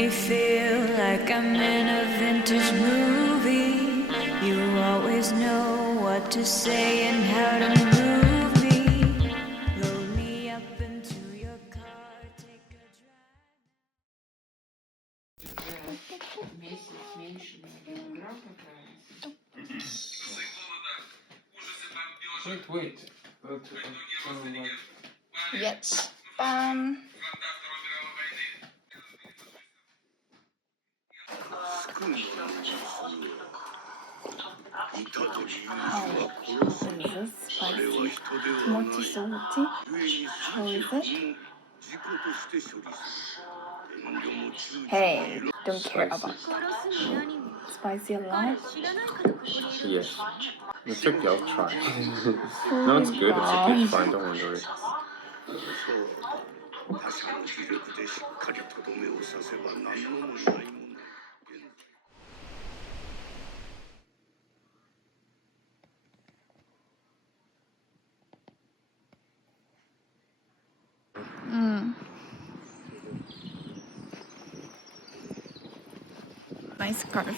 me feel like I'm in a vintage movie. You always know what to say and how to move me. Load me up into your car, take a Wait. Yes. Bam. 気持ちそうち How is it? Hey, don't care about spicy a lot. Yes. It's okay, I'll try. No, it's good. It's okay. It's fine. Don't worry. Nice scarf.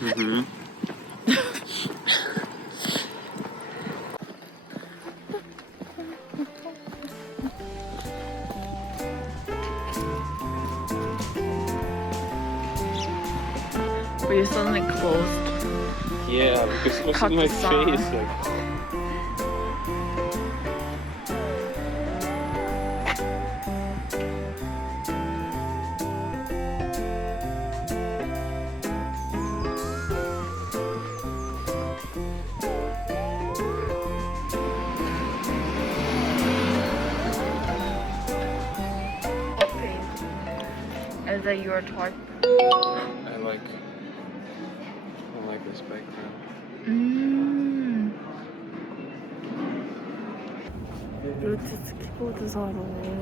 Mm-hmm. But you suddenly closed. Yeah, because it was Cut in my the song. face. Like. Okay. Is that your type? I like this background. 블루투스 키보드 사러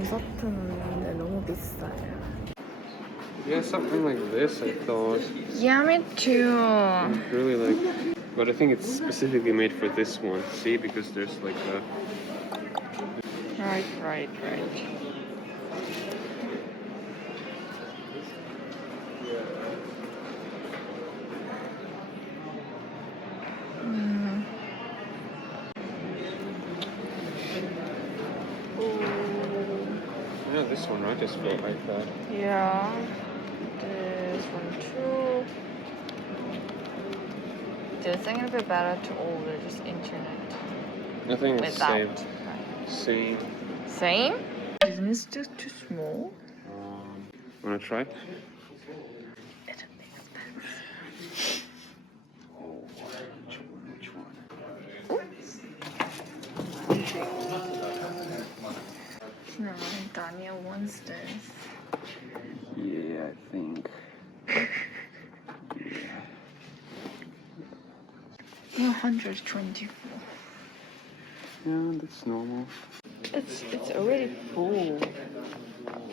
사트는 근데 너무 비싸요. Yeah, something like this. I thought. Yeah, me too. Really like, but I think it's specifically made for this one. See, because there's like a. Right. Yeah, this one, right? Just felt like that. Yeah. This one too. Do you think it'd be better to order just internet I think it's without? same. Same? Isn't it still too small? Wanna try? It's a bit expensive. Oh, which one? No, Daniel wants this. Yeah, I think. 124. Yeah, that's normal. It's already full.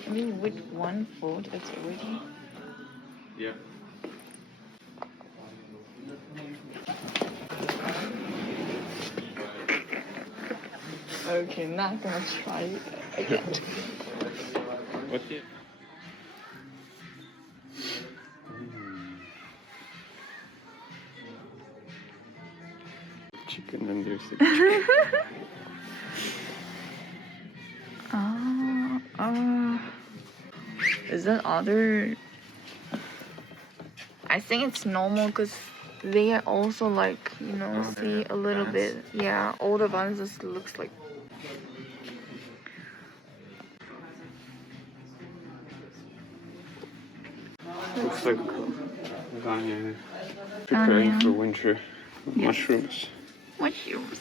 I mean, with one food, it's already. Yeah. Okay, not gonna try it again. What the? Chicken and there's the chicken. Is that other? I think it's normal because they are also like, you know, Oh, see they're a little buns? bit. Yeah, all the buns just looks like. Looks like lasagna. Preparing for winter. Mushrooms. Mushrooms.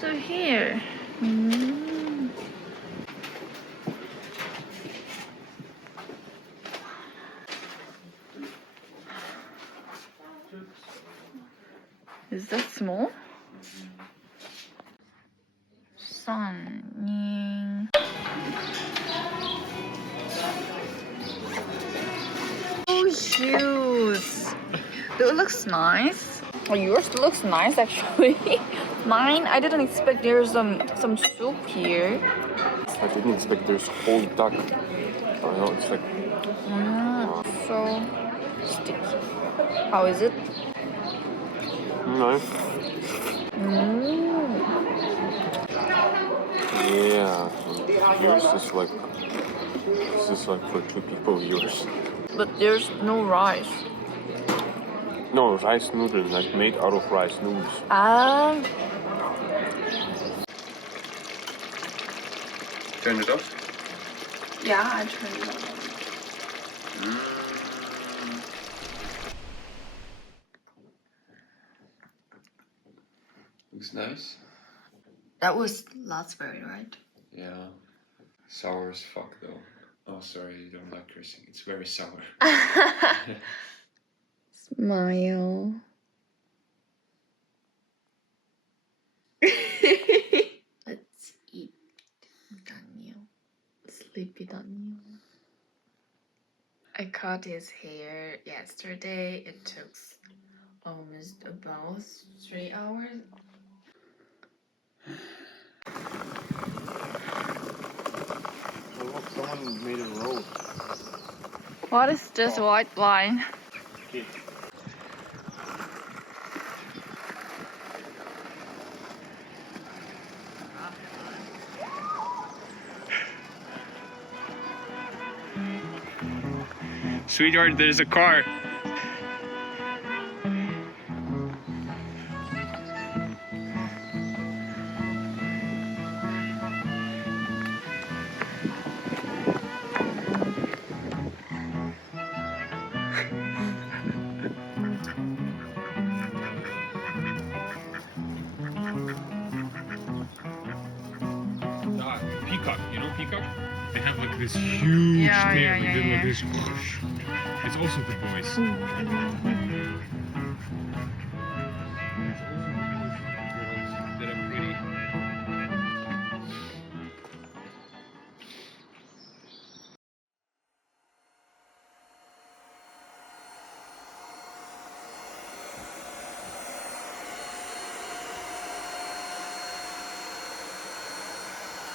So here. Is that small? Sunny. Oh, shoes. It looks nice. Oh, yours looks nice actually. Mine, I didn't expect there's some soup here. I didn't expect there's whole duck. I know it's like So sticky. How is it? nice. Yeah. Yours is like this is like for 2 people. Yours. But there's no rice. No, rice noodle, like made out of rice noodles. Ah, Turn it off. yeah, I turned it on. Looks nice. That was raspberry, right? Yeah. Sour as fuck though. Oh, sorry, you don't like cursing. It's very sour. Smile. Let's eat Daniel. Sleepy Daniel. I cut his hair yesterday. It took almost about 3 hours. Look, someone made a road. What is this white line? Sweetheart, there's a car. Peacock, you know Peacock? They have like this huge tail in the middle of this. It's also the boys. That are pretty.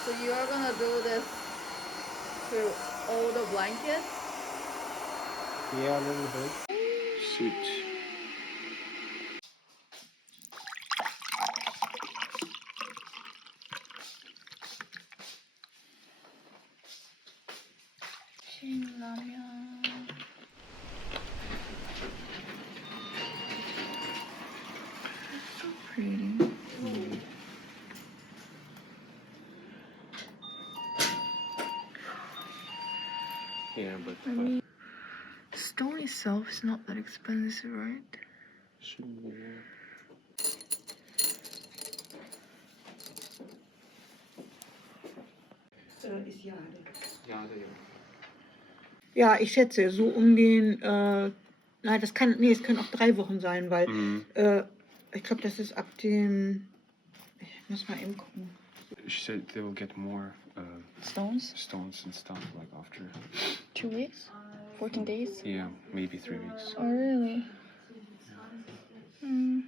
So you are gonna do this through all the blankets? Yeah, a little bit. Shoot. 신라면. It's so pretty. Yeah, but I mean, stone itself is not that expensive, right? shouldn't be there. Ja, Ja, ich schätze, so um den, nein, es können auch 3 Wochen sein, weil ich glaube, das ist ab dem, ich muss mal eben gucken. She said they will get more Stones? stones and stuff like after. 2 weeks? 14 days? Yeah, maybe 3 weeks. Oh, really? Hmm.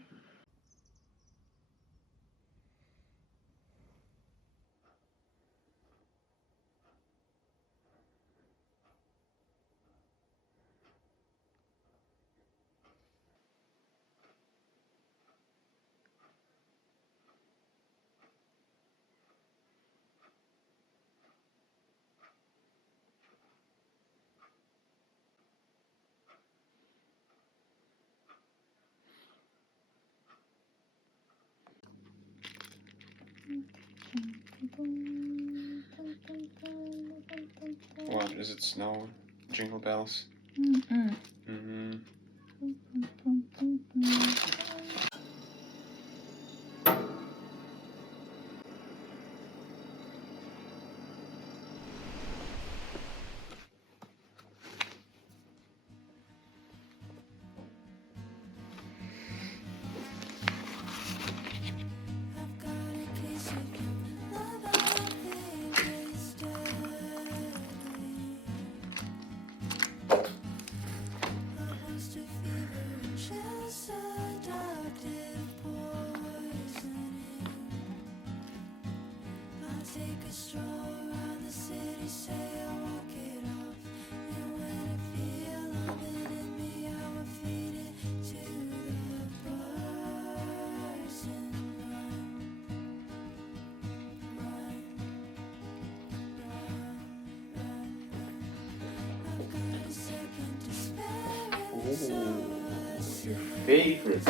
What, is it snow? Jingle bells? Mm-mm. Mm-hmm. Your favorite.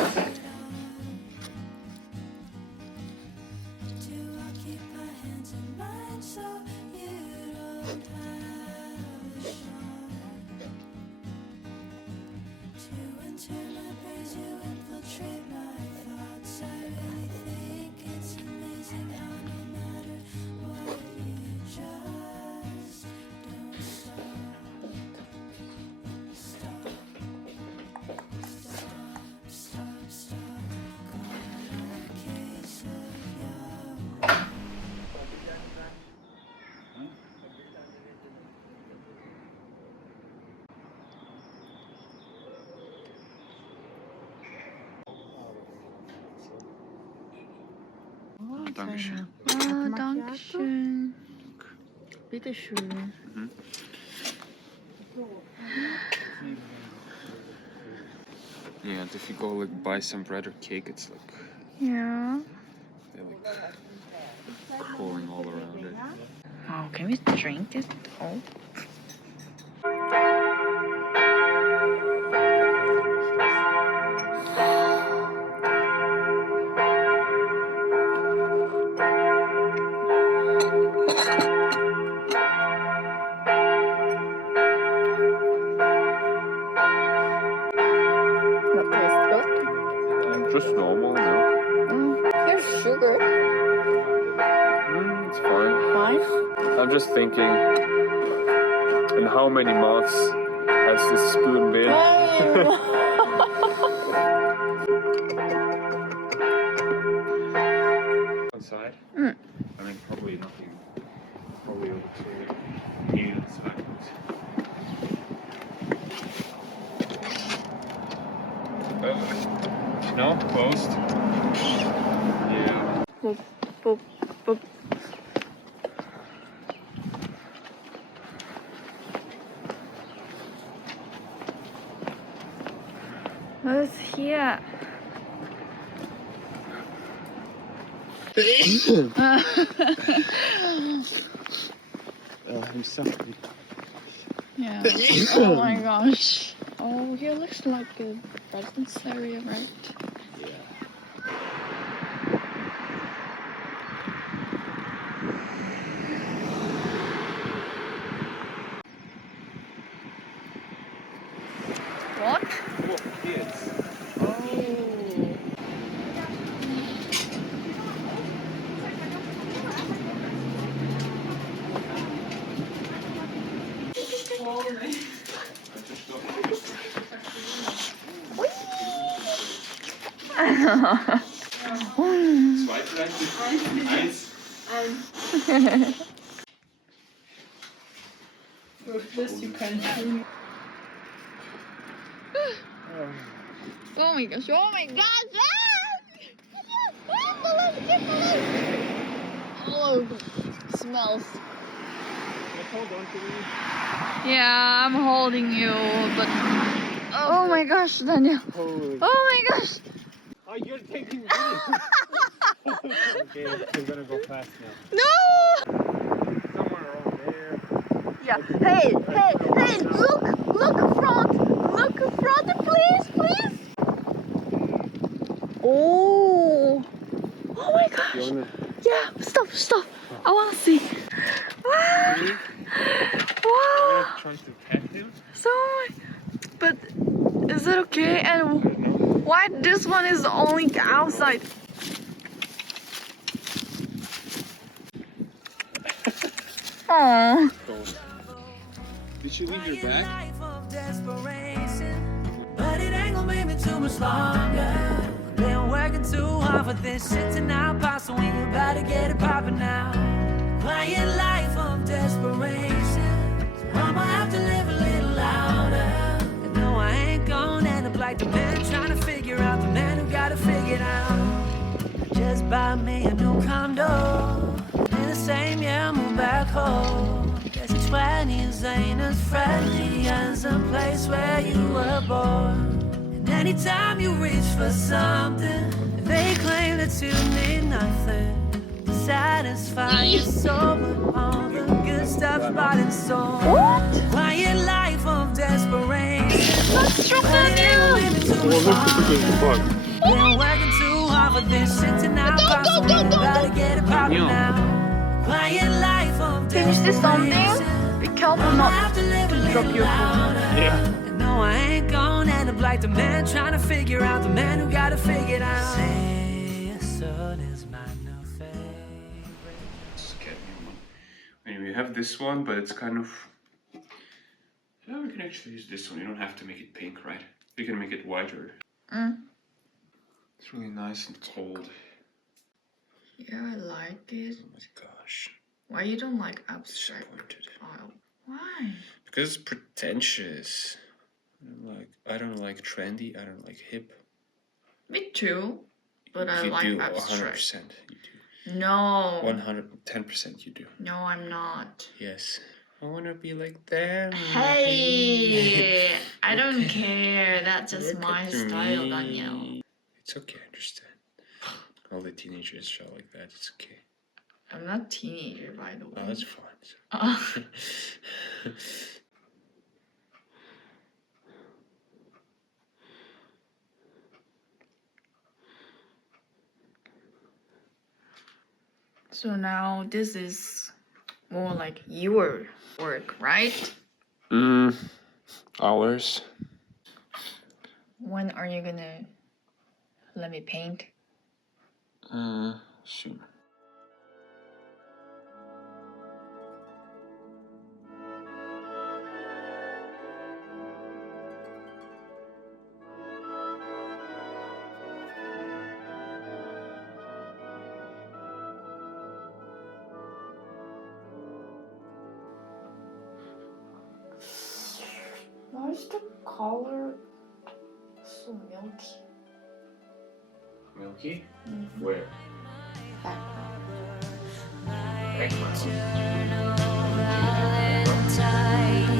Dankeschön. Oh, danke schön. Bitte schön. Yeah, and if you go like buy some bread or cake, it's like Yeah. they're like crawling all around it. Oh, can we drink it? Oh. Just normal milk. Here's sugar. It's fine. Fine. I'm just thinking, in how many months has this spoon been? Outside? I mean, probably nothing. Probably also new inside. No, closed. Yeah. Boop, boop, boop. Was ist hier? I'm suffering. Yeah. Oh my gosh. Oh, here looks like a residence area, right? Yeah. What? Look, kids. Oh. Oh my gosh, oh my gosh! Oh, smells. Yeah, I'm holding you, but oh my gosh, Daniel! Oh my gosh! Oh, you're taking video. Okay, we're gonna go fast now. No! Somewhere over there. Yeah. Hey, look front, please. Oh my gosh! Yeah, stop. I wanna see. Wow! Wow! Trying to pet him? So, but is it okay? And why this one is only outside? Oh. Did you leave your bag? But it ain't gonna make me too much longer. Been working too hard for this shit to not pop, so we gotta get it poppin' now. Quiet life of desperation, so I'ma have to live a little louder. And no, I ain't gonna end up like the man trying to figure out the man who gotta figure it out. Just buy me a new condo. In the same year, move back home. Guess 20s ain't as friendly as a place where you were born. And anytime you reach for something, they claim that you need nothing to satisfy your soul, but all the good stuff's bought and sold. Quiet life of desperation. Been working too hard for this shit to not pass, so we gotta get it poppin' now. Quiet life of Finish this something? desperation. Be careful I'ma not have to live a to drop little your phone. louder. Yeah. And no, I ain't gonna end up like the man trying to figure out the man who got to figure it out. Say, sun is my new favorite. And we have this one, but it's kind of. Yeah, we can actually use this one. You don't have to make it pink, right? We can make it whiter. It's really nice and cold. Yeah, I like it. Oh my gosh. Why you don't like abstract Disappointed. style? Why? Because it's pretentious. I don't like trendy. I don't like hip. Me too. But I you like do abstract. 100%. You do. No. 110% you do. No, I'm not. Yes. I wanna be like them. Hey, I don't care. That's just Look my at style, me. Daniel. It's okay, I understand. All the teenagers are like that. It's okay. I'm not teenager, by the way. Oh, that's fine. So now this is more like your work, right? Hours. When are you gonna let me paint? Soon. Why is the color so milky? Milky? Where? Background. Valentine.